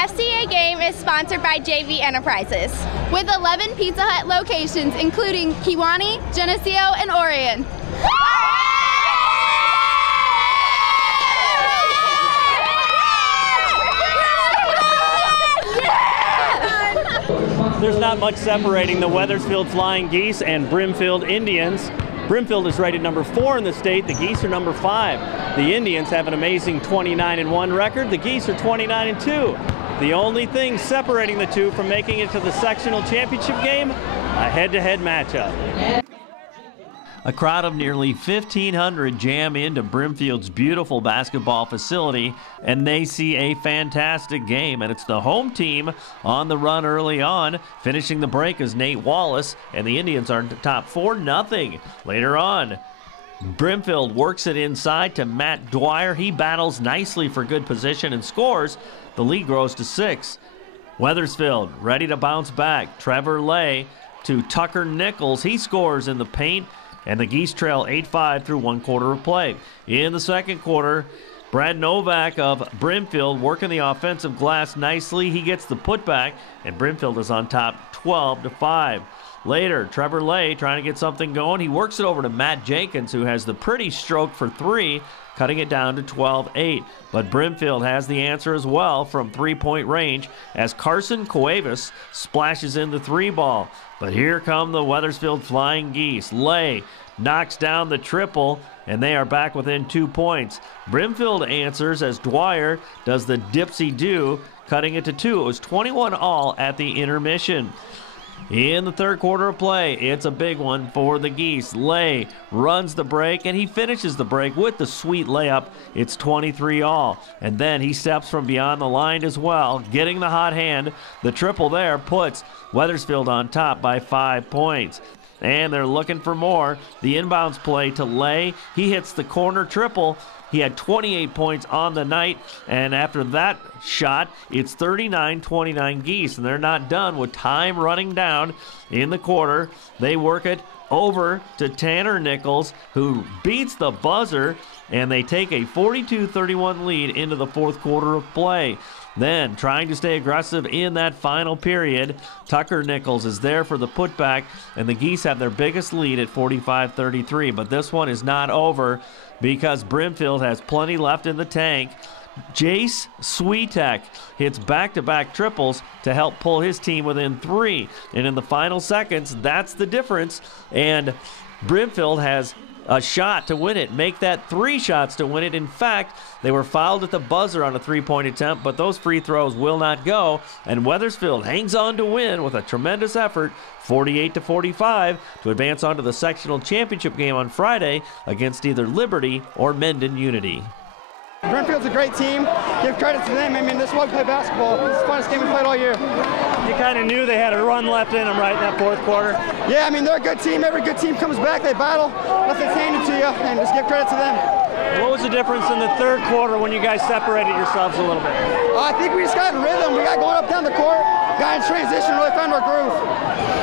FCA game is sponsored by JV Enterprises, with 11 Pizza Hut locations, including Kewanee, Geneseo, and Orion. There's not much separating the Wethersfield Flying Geese and Brimfield Indians. Brimfield is rated number 4 in the state. The Geese are number 5. The Indians have an amazing 29-1 record. The Geese are 29-2. The only thing separating the two from making it to the sectional championship game, a head-to-head matchup. A crowd of nearly 1,500 jam into Brimfield's beautiful basketball facility, and they see a fantastic game. And it's the home team on the run early on. Finishing the break is Nate Wallace, and the Indians are top 4-0. Later on, Brimfield works it inside to Matt Dwyer. He battles nicely for good position and scores. The lead grows to 6. Wethersfield ready to bounce back. Trevor Lay to Tucker Nichols. He scores in the paint. And the Geese trail 8-5 through 1 quarter of play. In the second quarter, Brad Novak of Brimfield working the offensive glass nicely. He gets the putback, and Brimfield is on top 12-5. Later, Trevor Lay trying to get something going. He works it over to Matt Jenkins, who has the pretty stroke for 3, cutting it down to 12-8. But Brimfield has the answer as well from 3-point range as Carson Cuevas splashes in the 3 ball. But here come the Wethersfield Flying Geese. Lay knocks down the triple, and they are back within 2 points. Brimfield answers as Dwyer does the dipsy-do, cutting it to 2. It was 21 all at the intermission. In the third quarter of play, it's a big one for the Geese. Lay runs the break, and he finishes the break with the sweet layup. It's 23 all. And then he steps from beyond the line as well, getting the hot hand. The triple there puts Wethersfield on top by 5 points. And they're looking for more. The inbounds play to Lay. He hits the corner triple. He had 28 points on the night, and after that shot, it's 39-29 Geese, and they're not done with time running down in the quarter. They work it over to Tanner Nichols, who beats the buzzer, and they take a 42-31 lead into the fourth quarter of play. Then, trying to stay aggressive in that final period, Tucker Nichols is there for the putback, and the Geese have their biggest lead at 45-33. But this one is not over because Brimfield has plenty left in the tank. Jace Sweetek hits back-to-back triples to help pull his team within 3. And in the final seconds, that's the difference. And Brimfield has a shot to win it, make that 3 shots to win it. In fact, they were fouled at the buzzer on a 3-point attempt, but those free throws will not go, and Wethersfield hangs on to win with a tremendous effort, 48-45, to advance on to the sectional championship game on Friday against either Liberty or Mendon Unity. Brimfield's a great team. Give credit to them. I mean, this is why we play basketball. This is the funnest game we played all year. You kind of knew they had a run left in them, right, in that fourth quarter? Yeah, I mean, they're a good team. Every good team comes back, they battle, nothing's handed to you, and just give credit to them. What was the difference in the third quarter when you guys separated yourselves a little bit? I think we just got in rhythm. We got going up down the court, got in transition, really found our groove.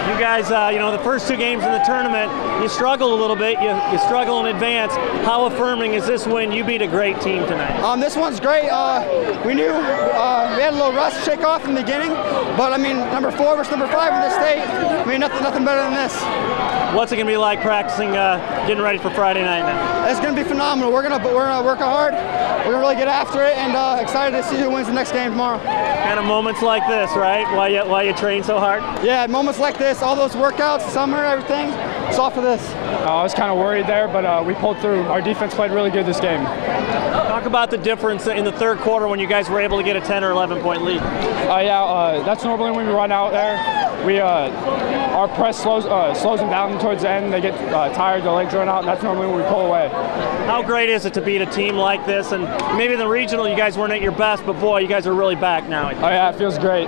You guys, the first 2 games in the tournament, you struggled a little bit. You struggle in advance. How affirming is this win? You beat a great team tonight. This one's great. We knew we had a little rust shake off in the beginning, but I mean, number 4 versus number 5 in the state. I mean, nothing better than this. What's it gonna be like practicing, getting ready for Friday night now? It's gonna be phenomenal. We're gonna work hard. We're gonna really get after it, and excited to see who wins the next game tomorrow. Kind of moments like this, right? Why you train so hard? Yeah, moments like this, all those workouts, summer, everything. It's all for this. I was kind of worried there, but we pulled through. Our defense played really good this game. Talk about the difference in the third quarter when you guys were able to get a 10 or 11 point lead. That's normally when we run out there. Our press slows them down towards the end. They get tired, their legs run out, and that's normally when we pull away. How great is it to beat a team like this? And maybe in the regional you guys weren't at your best, but boy, you guys are really back now. Oh yeah, it feels great.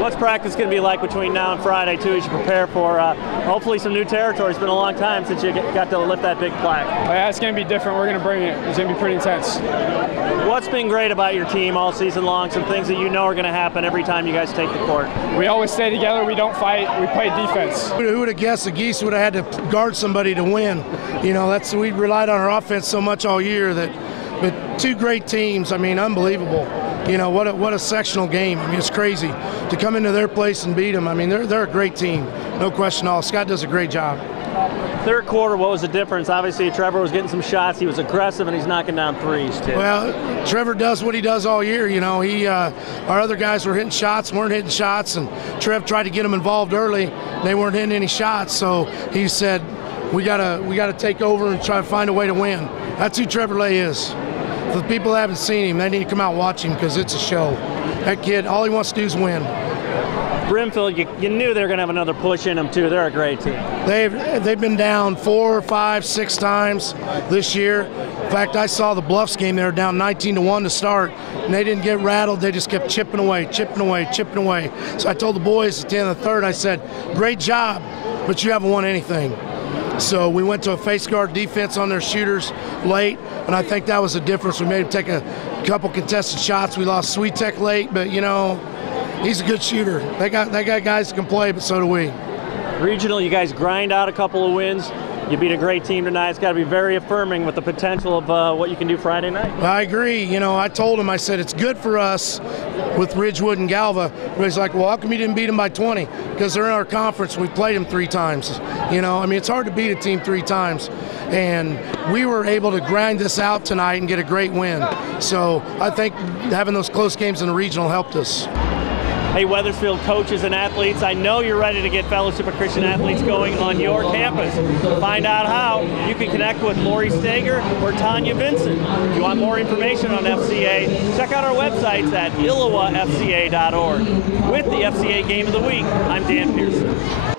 What's practice going to be like between now and Friday, too, as you prepare for hopefully some new territory? It's been a long time since you got to lift that big plaque. Oh, yeah, it's going to be different. We're going to bring it. It's going to be pretty intense. What's been great about your team all season long? Some things that you know are going to happen every time you guys take the court. We always stay together. We don't fight. We play defense. Who would have guessed the Geese would have had to guard somebody to win? We relied on our offense so much all year that. But two great teams. I mean, unbelievable. You know, what a sectional game. I mean, it's crazy to come into their place and beat them. I mean, they're a great team, no question at all. Scott does a great job. Third quarter, what was the difference? Obviously, Trevor was getting some shots. He was aggressive, and he's knocking down threes, too. Well, Trevor does what he does all year. You know, our other guys were hitting shots, weren't hitting shots, and Trev tried to get them involved early. They weren't hitting any shots, so he said, we gotta take over and try to find a way to win. That's who Trevor Lay is. For the people that haven't seen him, they need to come out and watch him because it's a show. That kid, all he wants to do is win. Brimfield, you knew they were going to have another push in them, too. They're a great team. They've been down 4, 5, 6 times this year. In fact, I saw the Bluffs game. They were down 19-1 to start, and they didn't get rattled. They just kept chipping away, chipping away, chipping away. So I told the boys at the end of the third, I said, great job, but you haven't won anything. So we went to a face guard defense on their shooters late, and I think that was the difference. We made them take a couple contested shots. We lost Sweet Tech late, but, you know, he's a good shooter. They got guys that can play, but so do we. Regional, you guys grind out a couple of wins. You beat a great team tonight. It's got to be very affirming with the potential of what you can do Friday night. I agree. You know, I told him, I said, it's good for us with Ridgewood and Galva. Everybody's like, well, how come you didn't beat them by 20? Because they're in our conference. We played them 3 times. You know, I mean, it's hard to beat a team 3 times. And we were able to grind this out tonight and get a great win. So I think having those close games in the regional helped us. Hey, Wethersfield coaches and athletes, I know you're ready to get Fellowship of Christian Athletes going on your campus. To find out how, you can connect with Lori Stager or Tanya Vincent. If you want more information on FCA, check out our websites at ILLOWAFCA.org. With the FCA Game of the Week, I'm Dan Pearson.